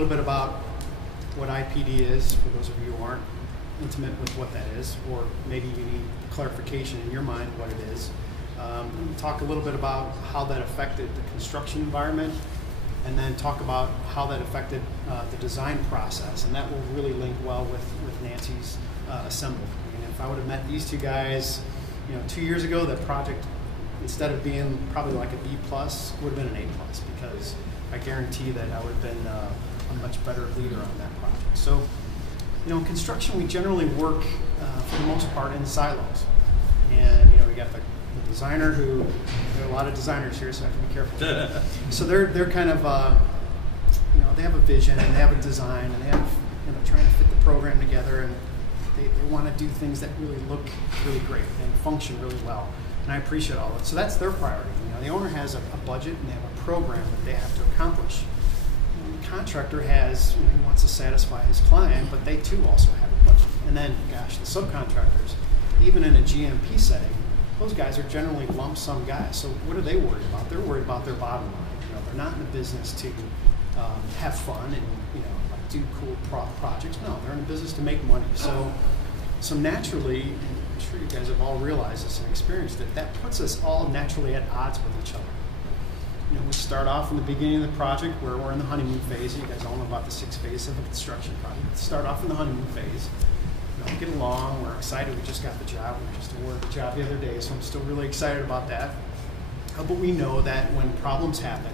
little bit about what IPD is, for those of you who aren't intimate with what that is, or maybe you need clarification in your mind what it is. Talk a little bit about how that affected the construction environment, and then talk about how that affected the design process, and that will really link well with Nancy's assemble. I mean, if I would have met these two guys, 2 years ago, that project, instead of being probably like a B+, would have been an A+, because I guarantee that I would have been a much better leader on that project. So, in construction, we generally work for the most part in silos, and we got the designer who, there are a lot of designers here, so I have to be careful. So they're kind of, they have a vision and they have a design, and they have, trying to fit the program together, and they want to do things that really look really great and function really well. And I appreciate all that. So that's their priority. The owner has a budget and they have a program that they have to accomplish. The contractor has, he wants to satisfy his client, but they too also have a budget. And then, gosh, the subcontractors, even in a GMP setting, those guys are generally lump sum guys. So what are they worried about? They're worried about their bottom line. They're not in the business to have fun and do cool projects. No, they're in the business to make money. So naturally, and I'm sure you guys have all realized this and experienced it, that puts us all naturally at odds with each other. We start off in the beginning of the project where we're in the honeymoon phase. You guys all know about the 6 phases of a construction project. Start off in the honeymoon phase. We get along, we're excited, we just got the job, we just awarded the job the other day, so I'm still really excited about that. But we know that when problems happen,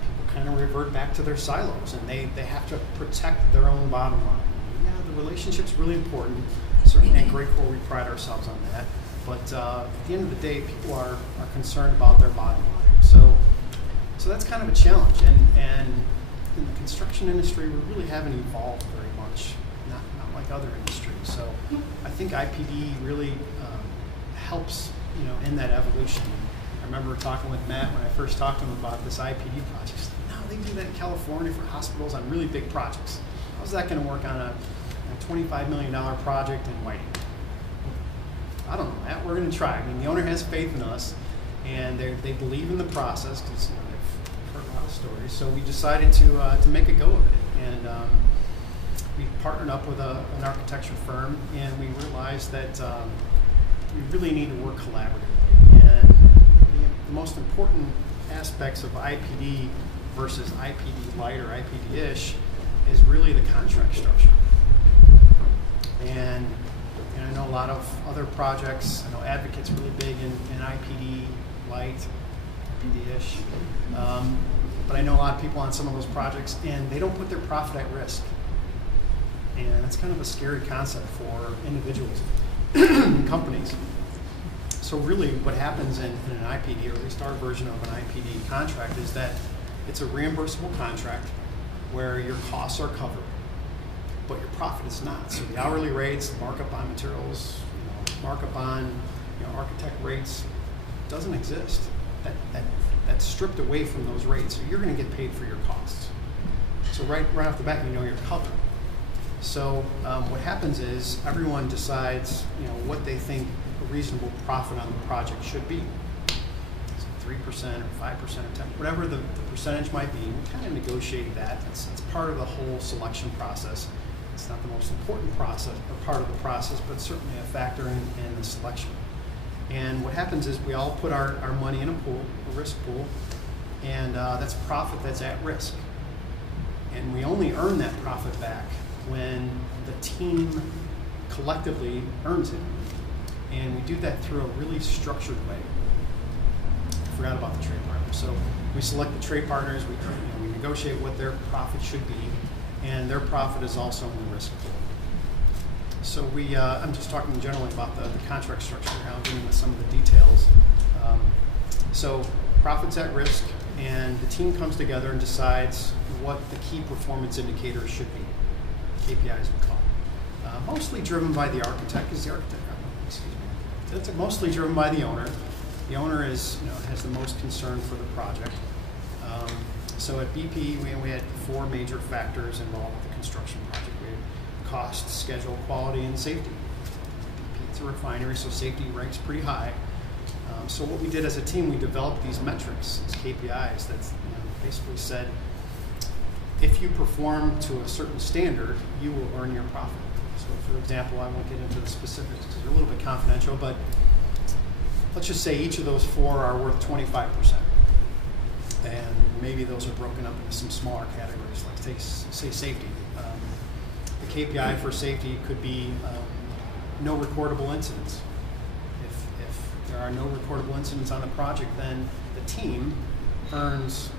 people kind of revert back to their silos, and they have to protect their own bottom line. Yeah, the relationship's really important. Certainly at Graycor we pride ourselves on that, but at the end of the day, people are concerned about their bottom line. So that's kind of a challenge, and in the construction industry, we really haven't evolved very much, not like other industries. So I think IPD really helps, in that evolution. I remember talking with Matt when I first talked to him about this IPD project. He said, no, they do that in California for hospitals on really big projects. How's that going to work on a $25 million project in Whiting? I don't know, Matt. We're going to try. I mean, the owner has faith in us, and they believe in the process, because they've heard a lot of stories. So we decided to make a go of it, and we partnered up with an architecture firm, and we realized that we really need to work collaboratively. And the most important aspects of IPD versus IPD light or IPD-ish is really the contract structure. And I know a lot of other projects, I know Advocate's really big in IPD light, IPD-ish. But I know a lot of people on some of those projects, and they don't put their profit at risk. And that's kind of a scary concept for individuals and companies. So really what happens in an IPD, or at least our version of an IPD contract, is that it's a reimbursable contract where your costs are covered, but your profit is not. So the hourly rates, the markup on materials, markup on architect rates doesn't exist. That's stripped away from those rates. So you're going to get paid for your costs. So right off the bat, you're covered. So what happens is everyone decides what they think a reasonable profit on the project should be. So 3% or 5% or 10%, whatever the percentage might be. We kind of negotiate that. It's part of the whole selection process. It's not the most important process or part of the process, but certainly a factor in the selection. And what happens is we all put our money in a pool, a risk pool, and that's profit that's at risk. And we only earn that profit back when the team collectively earns it. And we do that through a really structured way. I forgot about the trade partners. So we select the trade partners, we negotiate what their profit should be, and their profit is also in the risk pool. So I'm just talking generally about the contract structure, how I'm dealing with some of the details. So profit's at risk, and the team comes together and decides what the key performance indicators should be. KPIs we call it. Mostly driven by the architect, because the architect, it's mostly driven by the owner. The owner is, has the most concern for the project. So at BP, we had 4 major factors involved with the construction project. We had cost, schedule, quality, and safety. BP is a refinery, so safety ranks pretty high. So what we did as a team, we developed these metrics, these KPIs that basically said, if you perform to a certain standard, you will earn your profit. So for example, I won't get into the specifics because they're a little bit confidential, but let's just say each of those 4 are worth 25%. And maybe those are broken up into some smaller categories, like say safety. The KPI for safety could be no recordable incidents. If there are no recordable incidents on the project, then the team earns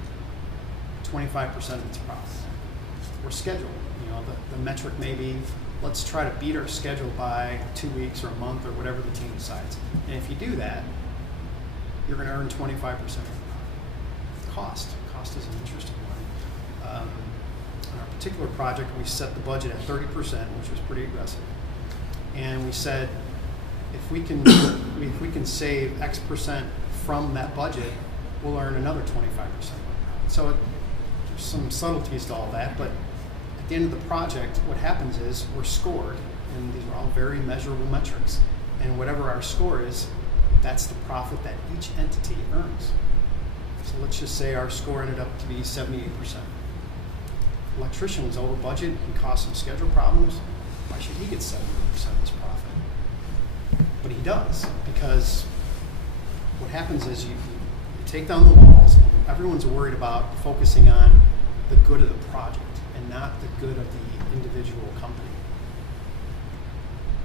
25% of its profit. Or schedule. The metric may be, let's try to beat our schedule by 2 weeks or a month or whatever the team decides. And if you do that, you're going to earn 25% of your profit. Cost is an interesting one. On our particular project, we set the budget at 30%, which was pretty aggressive. And we said, if we can save X percent from that budget, we'll earn another 25%. So there's some subtleties to all that, but at the end of the project, what happens is we're scored, and these are all very measurable metrics. And whatever our score is, that's the profit that each entity earns. So let's just say our score ended up to be 78%. Electrician was over budget and caused some schedule problems. Why should he get 70% of his profit? But he does, because what happens is you take down the walls, and everyone's worried about focusing on the good of the project and not the good of the individual company.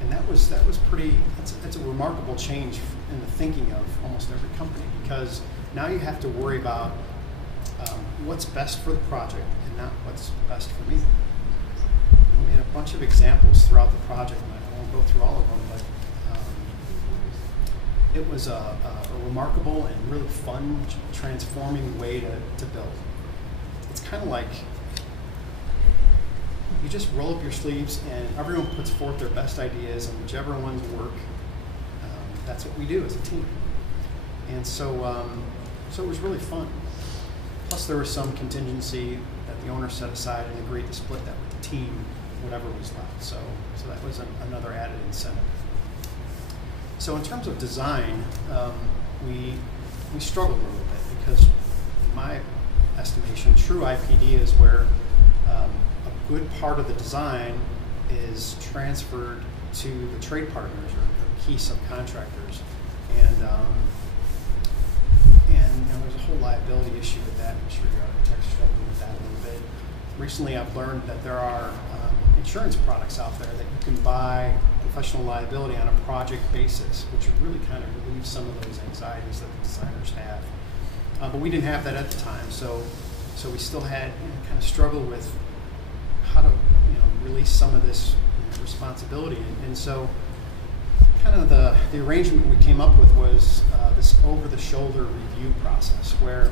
And that's a remarkable change in the thinking of almost every company, because now you have to worry about what's best for the project and not what's best for me. We had a bunch of examples throughout the project, and I won't go through all of them, but it was a remarkable and really fun, transforming way to build. It's kind of like you just roll up your sleeves and everyone puts forth their best ideas, and whichever ones work, that's what we do as a team. And so it was really fun. Plus there was some contingency that the owner set aside and agreed to split that with the team, whatever was left. So that was another added incentive. So in terms of design, we struggled a little bit, because in my estimation, true IPD is where a good part of the design is transferred to the trade partners or key subcontractors. And there's a whole liability issue with that. I'm sure your architects struggle with that a little bit. Recently, I've learned that there are insurance products out there that you can buy professional liability on a project basis, which would really kind of relieve some of those anxieties that the designers have. But we didn't have that at the time, so we still had kind of struggled with how to release some of this responsibility. And so kind of the arrangement we came up with was this over-the-shoulder review process, where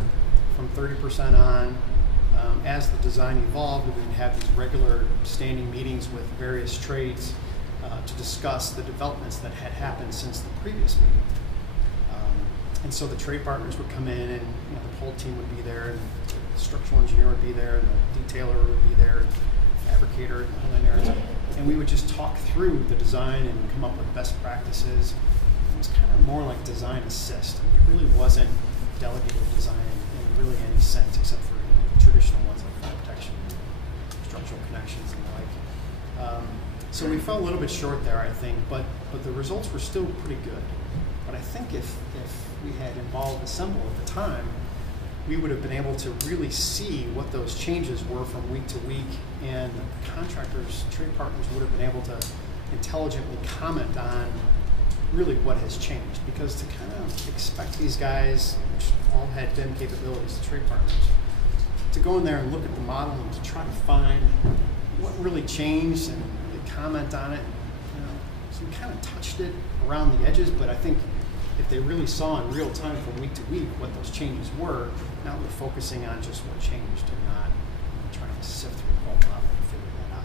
from 30% on, as the design evolved, we'd have these regular standing meetings with various trades to discuss the developments that had happened since the previous meeting. And so the trade partners would come in, and the whole team would be there, and the structural engineer would be there, and the detailer would be there, and the fabricator, and the whole 9 yards. And we would just talk through the design and come up with best practices. It was kind of more like design assist. It really wasn't delegated design in really any sense, except for traditional ones like fire protection, structural connections, and the like. So we fell a little bit short there, I think, but the results were still pretty good. But I think if we had involved Assemble at the time, we would have been able to really see what those changes were from week to week, and the contractors, trade partners would have been able to intelligently comment on really what has changed. Because to kind of expect these guys, which all had BIM capabilities, the trade partners, to go in there and look at the model and to try to find what really changed and comment on it. So we kind of touched it around the edges, but I think if they really saw in real time from week to week what those changes were, now we're focusing on just what changed and not trying to sift through the whole model and figure that out.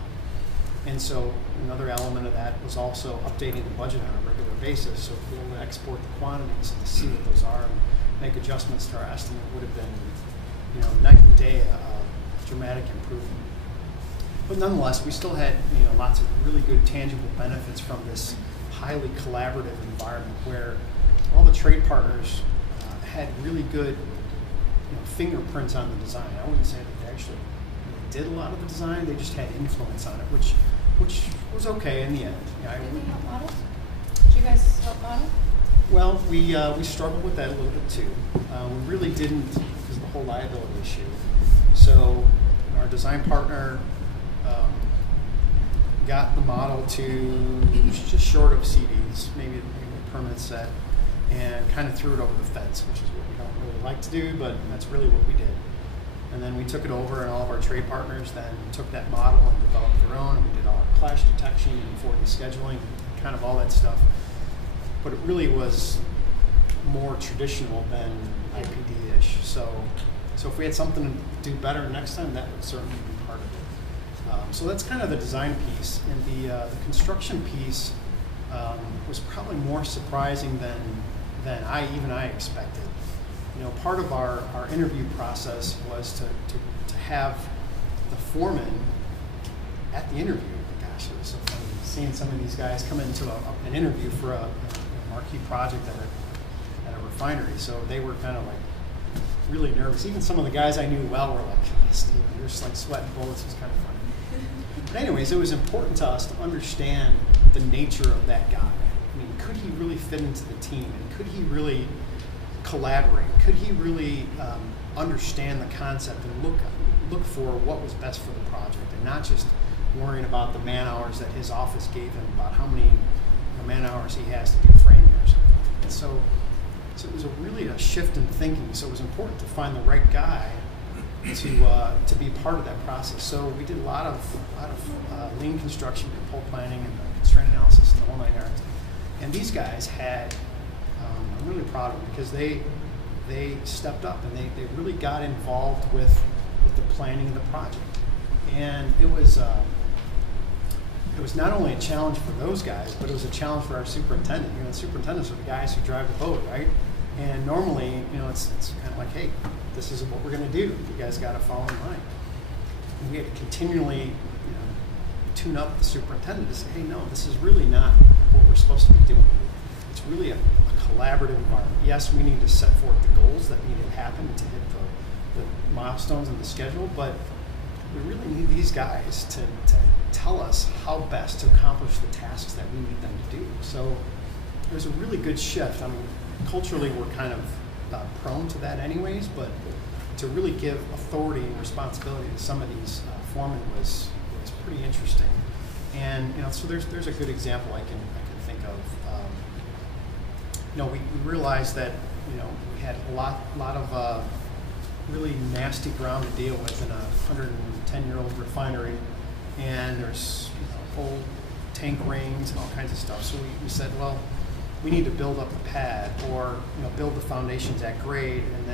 And so another element of that was also updating the budget on a regular basis. So if we were to export the quantities and to see what those are and make adjustments to our estimate, would have been night and day a dramatic improvement. But nonetheless, we still had lots of really good tangible benefits from this highly collaborative environment where all the trade partners had really good fingerprints on the design. I wouldn't say that they actually did a lot of the design. They just had influence on it, which was okay in the end. Did they help model? Did you guys help model? Well, we struggled with that a little bit too. We really didn't, because of the whole liability issue. So our design partner got the model to just short of CDs, maybe a permanent set, and kind of threw it over the fence, which is what we don't really like to do, but that's really what we did. And then we took it over, and all of our trade partners then took that model and developed their own, and we did all our clash detection and 4D scheduling, kind of all that stuff. But it really was more traditional than IPD-ish. So if we had something to do better next time, that would certainly be part of it. So that's kind of the design piece, and the construction piece was probably more surprising than I expected. You know, part of our interview process was to have the foreman at the interview. Gosh, it was so funny seeing some of these guys come into an interview for a marquee project at a refinery. So they were kind of like really nervous. Even some of the guys I knew well were like, Steve, you're just like sweating bullets. It was kind of funny. But anyways, it was important to us to understand the nature of that guy. I mean, could he really fit into the team? And could he really collaborate? Could he really understand the concept and look for what was best for the project, and not just worrying about the man hours that his office gave him, about how many man hours he has to do framing or something. And so it was really a shift in thinking. So it was important to find the right guy to be part of that process. So we did a lot of lean construction, pole planning, and constraint analysis, and the whole 9 yards. And these guys had, I'm really proud of them, because they stepped up and they really got involved with the planning of the project. And it was not only a challenge for those guys, but it was a challenge for our superintendent. You know, the superintendents are the guys who drive the boat, right? And normally, you know, it's kind of like, hey, this is what we're going to do. You guys got to follow in line. And we had to continually, you know, tune up the superintendent to say, hey, no, this is really not what we're supposed to be doing. It's really a collaborative environment. Yes, we need to set forth the goals that need to happen to hit the milestones in the schedule, but we really need these guys to tell us how best to accomplish the tasks that we need them to do. So there's a really good shift. I mean, culturally, we're kind of prone to that anyways, but to really give authority and responsibility to some of these foremen was pretty interesting. And you know, so there's a good example I can think of. You know, we realized that, you know, we had a lot of really nasty ground to deal with in a 110-year-old refinery, and there's, you know, old tank rings and all kinds of stuff. So we said, well, we need to build up the pad, or, you know, build the foundations at grade, and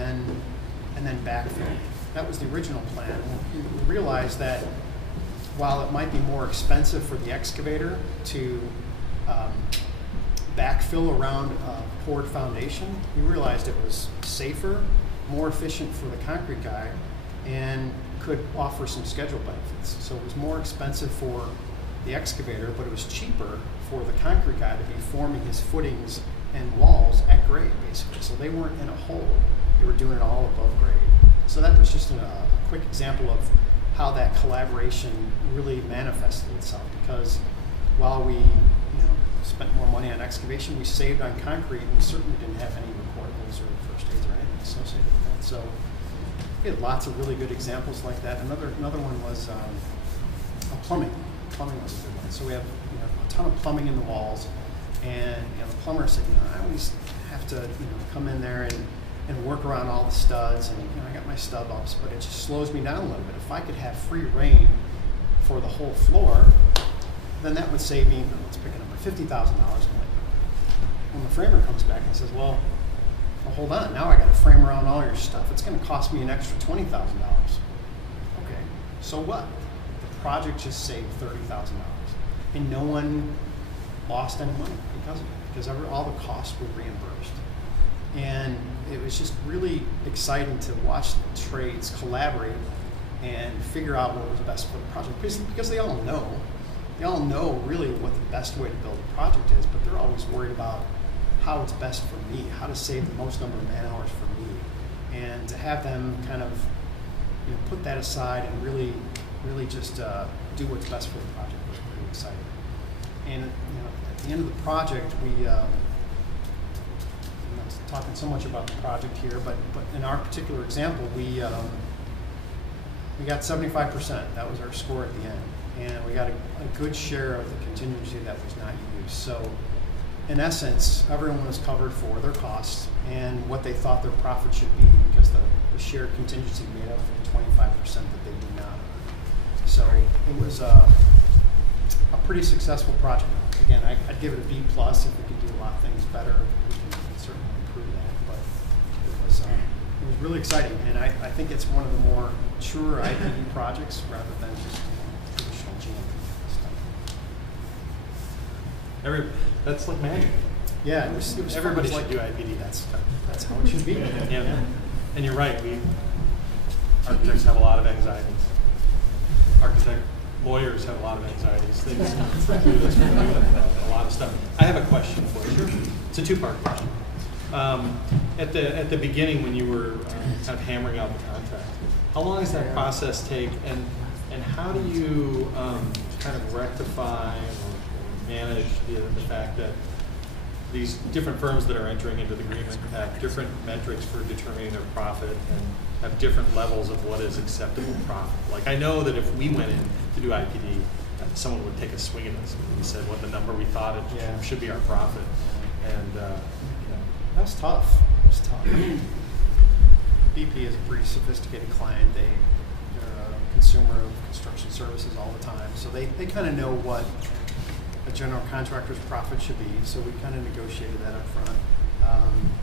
then backfill. That was the original plan. We realized that while it might be more expensive for the excavator to backfill around a poured foundation, we realized it was safer, more efficient for the concrete guy, and could offer some schedule benefits. So it was more expensive for the excavator, but it was cheaper for the concrete guy to be forming his footings and walls at grade, basically. So they weren't in a hole, they were doing it all above grade. So that was just a quick example of how that collaboration really manifested itself, because while we, you know, spent more money on excavation, we saved on concrete, and we certainly didn't have any recordables or first aids or anything associated with that. So we had lots of really good examples like that. Another one was plumbing. Plumbing was a good one. So we have, you know, a ton of plumbing in the walls, and, you know, the plumber said, you know, I always have to, you know, come in there and work around all the studs, and, you know, I got my stub ups, but it just slows me down a little bit. If I could have free reign for the whole floor, then that would save me, let's pick a number, $50,000. When the framer comes back and says, well, hold on, now I got to frame around all your stuff. It's going to cost me an extra $20,000. Okay, so what? The project just saved $30,000, and no one lost any money because of it, because all the costs were reimbursed. And it was just really exciting to watch the trades collaborate and figure out what was best for the project, because they all know really what the best way to build a project is, but they're always worried about how it's best for me, how to save the most number of man hours for me. And to have them kind of, you know, put that aside and really really just do what's best for the project was pretty exciting. And at the end of the project, I'm not talking so much about the project here, but in our particular example, we got 75%. That was our score at the end, and we got a good share of the contingency that was not used. So, in essence, everyone was covered for their costs and what they thought their profit should be, because the shared contingency made up for the 25% that they did not. So it was a pretty successful project. Again, I'd give it a B+. If we could do a lot of things better, we can certainly improve that. But it was really exciting, and I think it's one of the more mature IPD projects rather than just traditional GM stuff. That's like magic. Yeah, it was Everybody fun. should do IPD. That's how it should be. Yeah. And you're right. Architects have a lot of anxieties. Lawyers have a lot of anxieties. They just preclude us from doing a lot of stuff. I have a question for you. It's a two-part question. At the beginning, when you were kind of hammering out the contract, how long does that process take, and how do you kind of rectify or manage the fact that these different firms that are entering into the agreement have different metrics for determining their profit and have different levels of what is acceptable profit? Like, I know that if we went in to do IPD, someone would take a swing at us and we said what the number we thought it should be our profit. And that's tough. It's tough. I mean, BP is a pretty sophisticated client. They're a consumer of construction services all the time, so they kind of know what a general contractor's profit should be, so we kind of negotiated that up front.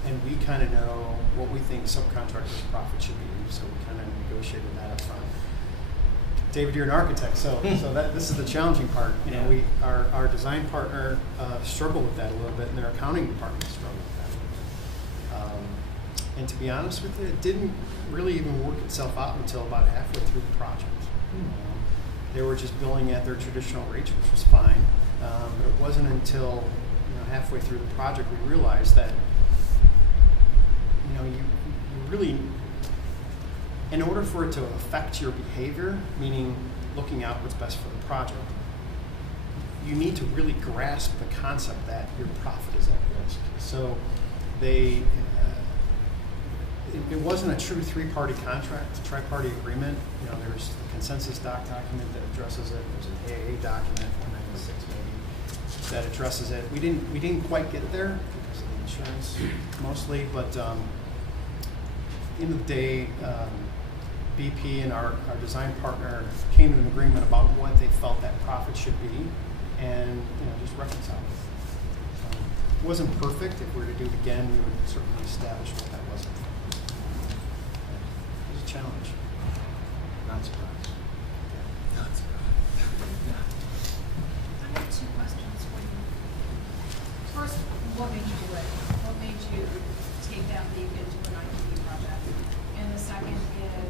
And we kind of know what we think subcontractors' profit should be, so we kind of negotiated that up front. David, you're an architect, so this is the challenging part. Our design partner struggled with that a little bit, and their accounting department struggled with that a little bit. And to be honest with you, it didn't really even work itself out until about halfway through the project. They were just billing at their traditional rates, which was fine. But it wasn't until halfway through the project we realized that you really, in order for it to affect your behavior, meaning looking out what's best for the project, you need to really grasp the concept that your profit is at risk. So it wasn't a true three-party contract, tri-party agreement. There's the consensus document that addresses it. There's an AAA document, 196 maybe, that addresses it. We didn't quite get there because of the insurance mostly, but at the end of the day, BP and our design partner came to an agreement about what they felt that profit should be, and just reconciled it. It wasn't perfect. If we were to do it again, we would certainly establish what that was. It was a challenge. not surprised. Not surprised. I have two questions for you. First, what made you do it? What made you take that leap into an IPD project? And the second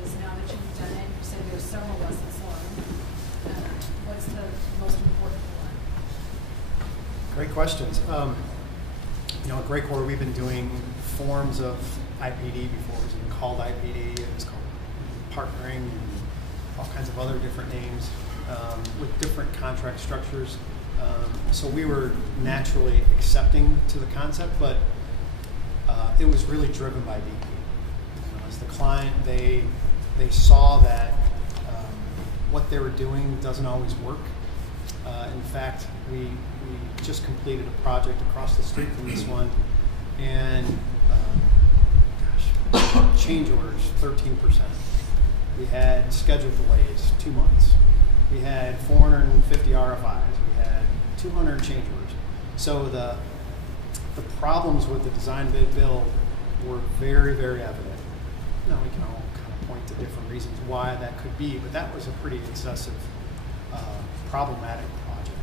is, now that you've done it, you said there's several lessons learned. What's the most important one? Great questions. At Graycor, we've been doing forms of IPD before it was even called IPD. It was called partnering and all kinds of other different names with different contract structures. So we were naturally accepting to the concept, but it was really driven by BP. As the client, they saw that what they were doing doesn't always work. In fact, we just completed a project across the street from this one, and change orders 13%. We had schedule delays 2 months. We had 450 RFIs. We had 200 change orders. So the problems with the design bid build were very, very evident. Now we can all kind of point to different reasons why that could be, but that was a pretty excessive, problematic project.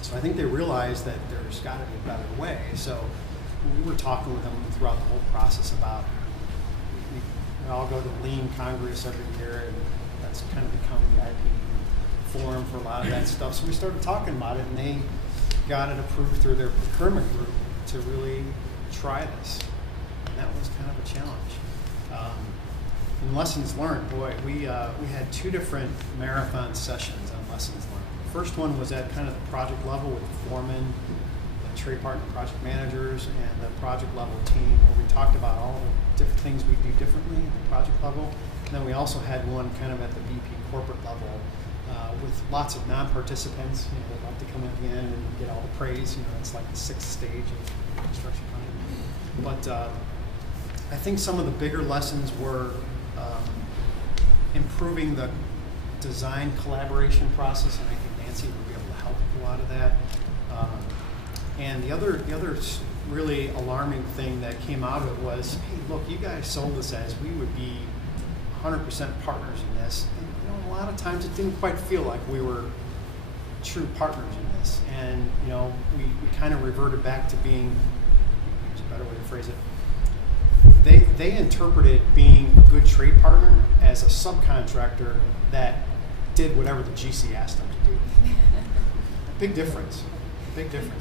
So I think they realized that there's got to be a better way. So we were talking with them throughout the whole process about, we all go to Lean Congress every year, and that's kind of become the IP forum for a lot of that stuff. So we started talking about it, and they got it approved through their procurement group to really try this. And that was kind of a challenge. in lessons learned, boy, we had 2 different marathon sessions on lessons learned. The first one was at kind of the project level with the foreman, the trade partner project managers, and the project level team, where we talked about all the different things we do differently at the project level. And then we also had one kind of at the VP corporate level with lots of non-participants. You know, they love to come at the end and get all the praise. You know, it's like the 6th stage of construction project. But I think some of the bigger lessons were improving the design collaboration process, and I think Nancy would be able to help with a lot of that. And the other really alarming thing that came out of it was, hey, look, you guys sold us as we would be 100% partners in this. And, you know, a lot of times it didn't quite feel like we were true partners in this. And, you know, we kind of reverted back to being, here's a better way to phrase it, they interpreted being a good trade partner as a subcontractor that did whatever the GC asked them to do. Big difference,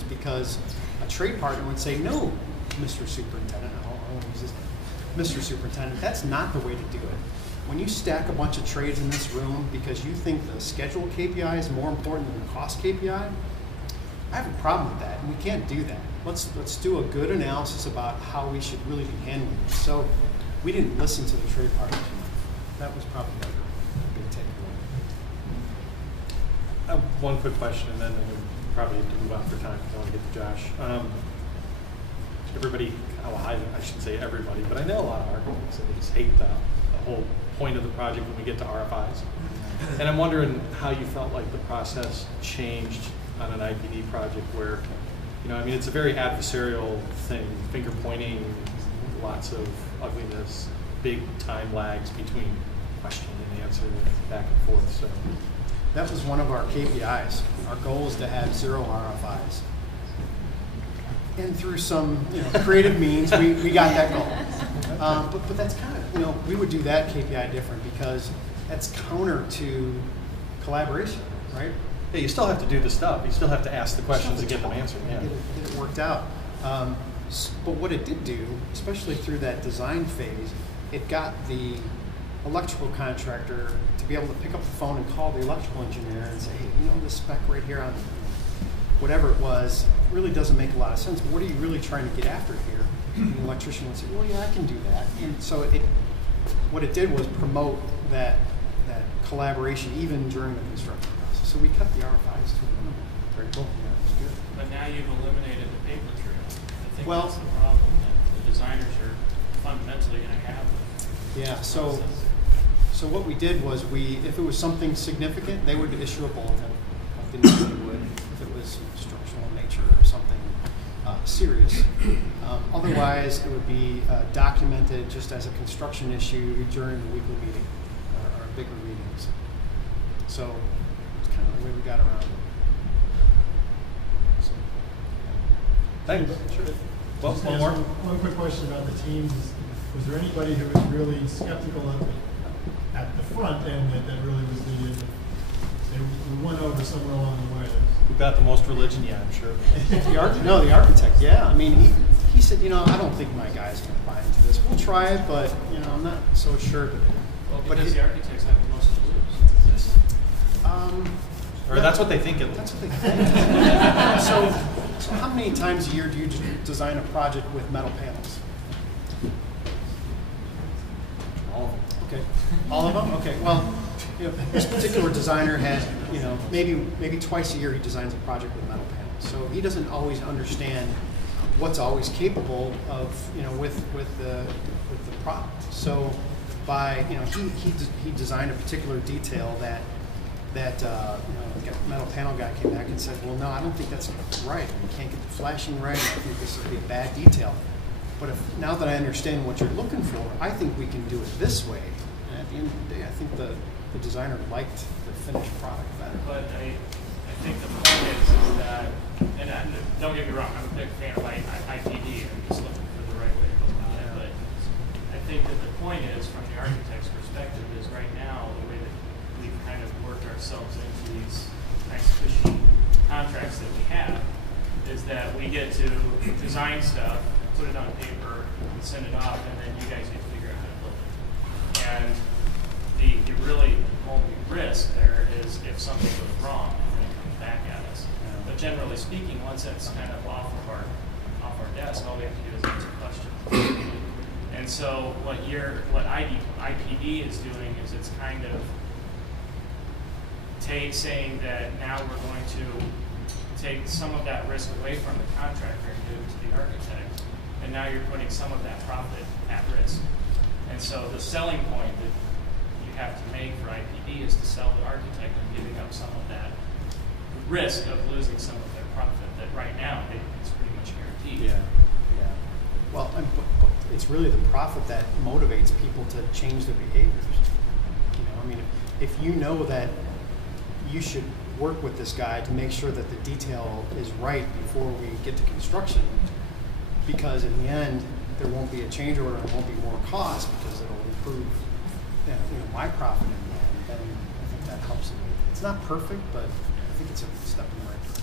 because a trade partner would say, no, Mr. Superintendent, I won't use this, Mr. Superintendent, that's not the way to do it. When you stack a bunch of trades in this room because you think the schedule KPI is more important than the cost KPI, I have a problem with that, and we can't do that. Let's do a good analysis about how we should really be handling this. So we didn't listen to the trade partners. That was probably a big takeaway. One quick question, and then we probably have to move on for time because I want to get to Josh. Everybody, well, I shouldn't say everybody, but I know a lot of architects that just hate the whole point of the project when we get to RFIs. And I'm wondering how you felt like the process changed on an IPD project where, you know, I mean, it's a very adversarial thing, finger pointing, lots of ugliness, big time lags between question and answer, back and forth. So that was one of our KPIs. Our goal is to have 0 RFIs. And through some, you know, creative means, we got that goal. But that's kind of, you know, we would do that KPI different because that's counter to collaboration, right? yeah, you still have to do the stuff. You still have to ask the questions and get them answered. Yeah. Get it worked out. But what it did do, especially through that design phase, it got the electrical contractor to be able to pick up the phone and call the electrical engineer and say, hey, you know, this spec right here on whatever it was really doesn't make a lot of sense. What are you really trying to get after here? And the electrician would say, well, yeah, I can do that. And so what it did was promote that collaboration even during the construction process. So we cut the RFIs to a minimum. Very cool. Yeah, it was good. But now you've eliminated the paper trail. I think Well, that's the problem that the designers are fundamentally going to have. Yeah, so what we did was if it was something significant, they would issue a bulletin. They normally would, if it was structural in nature or something serious. Otherwise, it would be documented just as a construction issue during the weekly meeting or bigger meetings. So it's kind of the way we got around it. So, Thanks. Sure. Well, Just one answer more. One quick question about the teams. Was there anybody who was really skeptical of it at the front end that really was we went over somewhere along the way? Who got the most religion? Yeah, I'm sure. the architect, yeah. I mean, he said, you know, I don't think my guy's going to buy into this. We'll try it, but, you know, I'm not so sure. Well, But because the architects have the most to lose. Or that's what they think it That's is. what they think. So how many times a year do you design a project with metal panels? All of them. Okay, all of them. Okay, well, you know, this particular designer has, you know, maybe twice a year he designs a project with metal panels. So he doesn't always understand what's always capable of, you know, with the product. So by, you know, he designed a particular detail that you know, the metal panel guy came back and said, well, no, I don't think that's right. You can't get the flashing right. I think this would be a bad detail. But now that I understand what you're looking for, I think we can do it this way. And at the end of the day, I think the designer liked the finished product better. But I think the point is that, and don't get me wrong, I'm a big fan of IPD. I'm just looking for the right way to go about it. But I think that the point is, from the architect's perspective, is right now the way that we've kind of worked ourselves into these nice cushy contracts that we have is that we get to design stuff, put it on paper, and send it off, and then you guys get to figure out how to build it. And the really only risk there is if something goes wrong and it comes back at us. But generally speaking, once that's kind of off our desk, all we have to do is answer questions. And so what IPD is doing is it's kind of saying that now we're going to take some of that risk away from the contractor and give it to the architect, and now you're putting some of that profit at risk. And so the selling point that you have to make for IPD is to sell the architect and giving up some of that risk of losing some of their profit that right now it's pretty much guaranteed. Yeah. Well, but it's really the profit that motivates people to change their behaviors. You know, I mean, if you know that you should work with this guy to make sure that the detail is right before we get to construction, because in the end there won't be a change order and won't be more cost because it'll improve, you know, my profit in the end. Then I think that helps. It's not perfect, but I think it's a step in the right direction.